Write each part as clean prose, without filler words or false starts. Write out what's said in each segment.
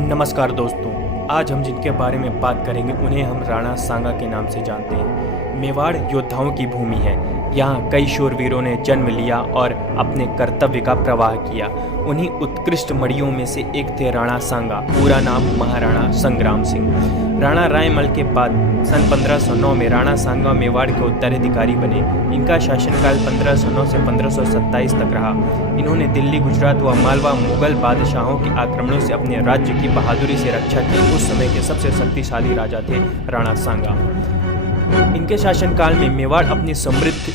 नमस्कार दोस्तों, आज हम जिनके बारे में बात करेंगे उन्हें हम राणा सांगा के नाम से जानते हैं। मेवाड़ योद्धाओं की भूमि है। यहाँ कई शूरवीरों ने जन्म लिया और अपने कर्तव्य का प्रवाह किया। उन्हीं उत्कृष्ट मड़ियों में से एक थे राणा सांगा, पूरा नाम महाराणा संग्राम सिंह। राणा रायमल के बाद सन 1509 में राणा सांगा मेवाड़ के उत्तराधिकारी बने। इनका शासनकाल 1509 से 1527 तक रहा। इन्होंने दिल्ली, गुजरात व मालवा मुगल बादशाहों के आक्रमणों से अपने राज्य की बहादुरी से रक्षा की। उस समय के सबसे शक्तिशाली राजा थे राणा सांगा। इनके शासनकाल में मेवाड़ अपनी समृद्धि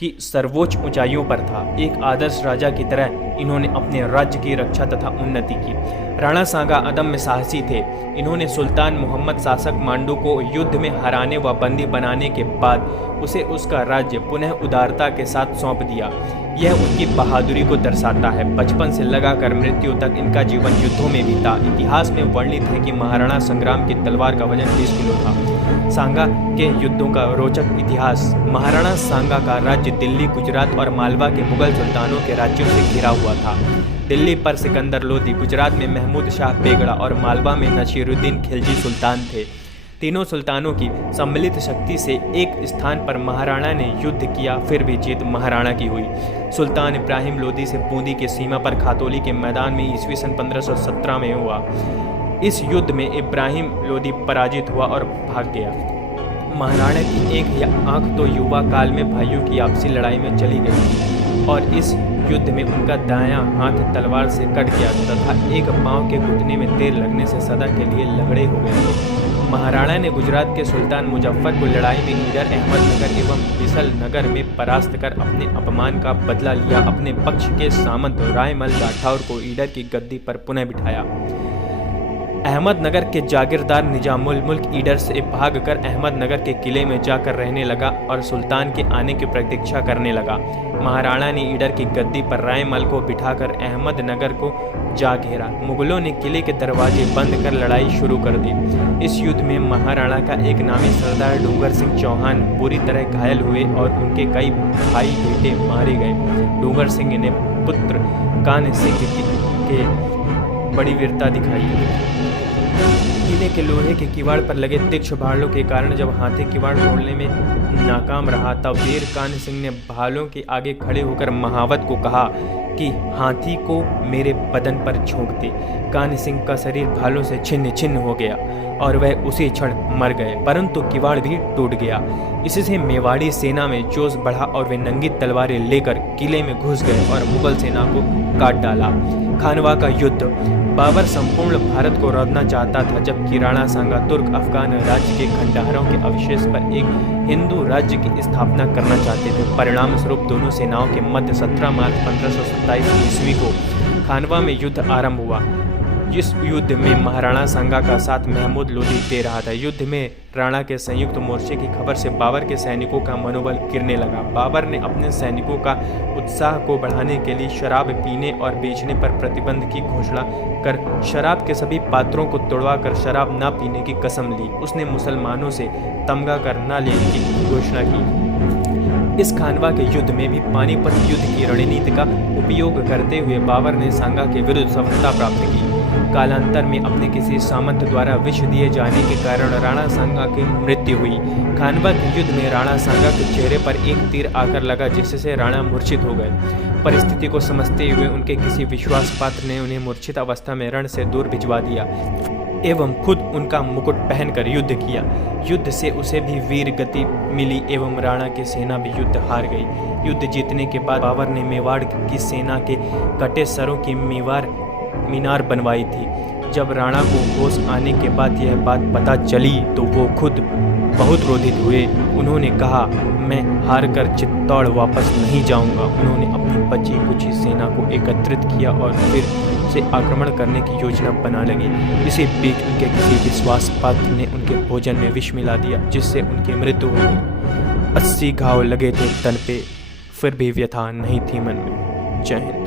की सर्वोच्च ऊंचाइयों पर था। एक आदर्श राजा की तरह इन्होंने अपने राज्य की रक्षा तथा उन्नति की। राणा सांगा अदम्य साहसी थे। इन्होंने सुल्तान मोहम्मद शासक मांडू को युद्ध में हराने व बंदी बनाने के बाद उसे उसका राज्य पुनः उदारता के साथ सौंप दिया। यह उनकी बहादुरी को दर्शाता है। बचपन से लगाकर मृत्यु तक इनका जीवन युद्धों में बीता। इतिहास में वर्णित है कि महाराणा संग्राम की तलवार का वजन 20 किलो था। सांगा के युद्धों का रोचक इतिहास। महाराणा सांगा का राज्य दिल्ली, गुजरात और मालवा के मुगल सुल्तानों के राज्यों से घिरा हुआ था। दिल्ली पर सिकंदर लोदी, गुजरात में महमूद शाह बेगड़ा और मालवा में नसीरुद्दीन खिलजी सुल्तान थे। तीनों सुल्तानों की सम्मिलित शक्ति से एक स्थान पर महाराणा ने युद्ध किया, फिर भी जीत महाराणा की हुई। सुल्तान इब्राहिम लोदी से बूंदी की सीमा पर खातौली के मैदान में ईस्वी सन 1517 में हुआ। इस युद्ध में इब्राहिम लोदी पराजित हुआ और भाग गया। महाराणा की एक आंख तो युवा काल में भाइयों की आपसी लड़ाई में चली गई थी और इस युद्ध में उनका दायां हाथ तलवार से कट गया तथा एक पांव के घुटने में तीर लगने से सदा के लिए लंगड़े हो गए। महाराणा ने गुजरात के सुल्तान मुजफ्फर को लड़ाई में ईडर, अहमदनगर एवं बिसल नगर में परास्त कर अपने अपमान का बदला लिया। अपने पक्ष के सामंत रायमल राठौर को ईडर की गद्दी पर पुनः बिठाया। अहमदनगर के जागीरदार निजामुल मुल्क ईडर से भागकर अहमदनगर के किले में जाकर रहने लगा और सुल्तान के आने की प्रतीक्षा करने लगा। महाराणा ने ईडर की गद्दी पर रायमल को बिठाकर अहमदनगर को जा घेरा। मुगलों ने किले के दरवाजे बंद कर लड़ाई शुरू कर दी। इस युद्ध में महाराणा का एक नामी सरदार डूंगर सिंह चौहान बुरी तरह घायल हुए और उनके कई भाई बेटे मारे गए। डूंगर सिंह ने पुत्र कान्ह सिंह के बड़ी वीरता दिखाई। किले के लोहे के किवाड़ पर लगे तीक्ष्ण भालों के कारण जब हाथी किवाड़ तोड़ने में नाकाम रहा तब वीर कान्ह सिंह ने भालों के आगे खड़े होकर महावत को कहा कि हाथी को मेरे बदन पर झोंक दे। कान्ह सिंह का शरीर भालों से छिन्न छिन्न हो गया और वह उसी क्षण मर गए, परंतु किवाड़ भी टूट गया। इससे मेवाड़ी सेना में जोश बढ़ा और वे नंगी तलवारें लेकर किले में घुस गए और मुगल सेना को काट डाला। खानवा का युद्ध। बाबर संपूर्ण भारत को रौंदना चाहता था, जबकि राणा सांगा तुर्क अफगान राज्य के खंडहरों के अवशेष पर एक हिंदू राज्य की स्थापना करना चाहते थे। परिणाम स्वरूप दोनों सेनाओं के मध्य 17 मार्च 1527 ईस्वी को खानवा में युद्ध आरंभ हुआ। जिस युद्ध में महाराणा सांगा का साथ महमूद लोदी दे रहा था। युद्ध में राणा के संयुक्त मोर्चे की खबर से बाबर के सैनिकों का मनोबल गिरने लगा। बाबर ने अपने सैनिकों का उत्साह को बढ़ाने के लिए शराब पीने और बेचने पर प्रतिबंध की घोषणा कर शराब के सभी पात्रों को तोड़वा कर शराब न पीने की कसम ली। उसने मुसलमानों से तमगा कर न लेने की घोषणा की। इस खानवा के युद्ध में भी पानीपत युद्ध की रणनीति का उपयोग करते हुए बाबर ने सांगा के विरुद्ध सफलता प्राप्त की। कालांतर में अपने किसी सामंत द्वारा विष दिए जाने के कारण राणा सांगा की मृत्यु हुई। खानवा के युद्ध में राणा सांगा के चेहरे पर एक तीर आकर लगा, जिससे राणा मूर्छित हो गए। परिस्थिति को समझते हुए उनके किसी विश्वास पात्र ने उन्हें मूर्छित अवस्था में रण से दूर भिजवा दिया एवं खुद उनका मुकुट पहनकर युद्ध किया। युद्ध से उसे भी वीर गति मिली एवं राणा की सेना भी युद्ध हार गई। युद्ध जीतने के बाद बाबर ने मेवाड़ की सेना के कटे सरों की मीनार बनवाई थी। जब राणा को होश आने के बाद यह बात पता चली तो वो खुद बहुत क्रोधित हुए। उन्होंने कहा, मैं हार कर चित्तौड़ वापस नहीं जाऊंगा। उन्होंने अपनी बची कुची सेना को एकत्रित किया और फिर से आक्रमण करने की योजना बना लगे। इसी बीच उनके किसी विश्वास पात्र ने उनके भोजन में विष मिला दिया, जिससे उनकी मृत्यु हो गई। 80 घाव लगे थे तन पे, फिर भी व्यथा नहीं थी मन में। जय हिंद।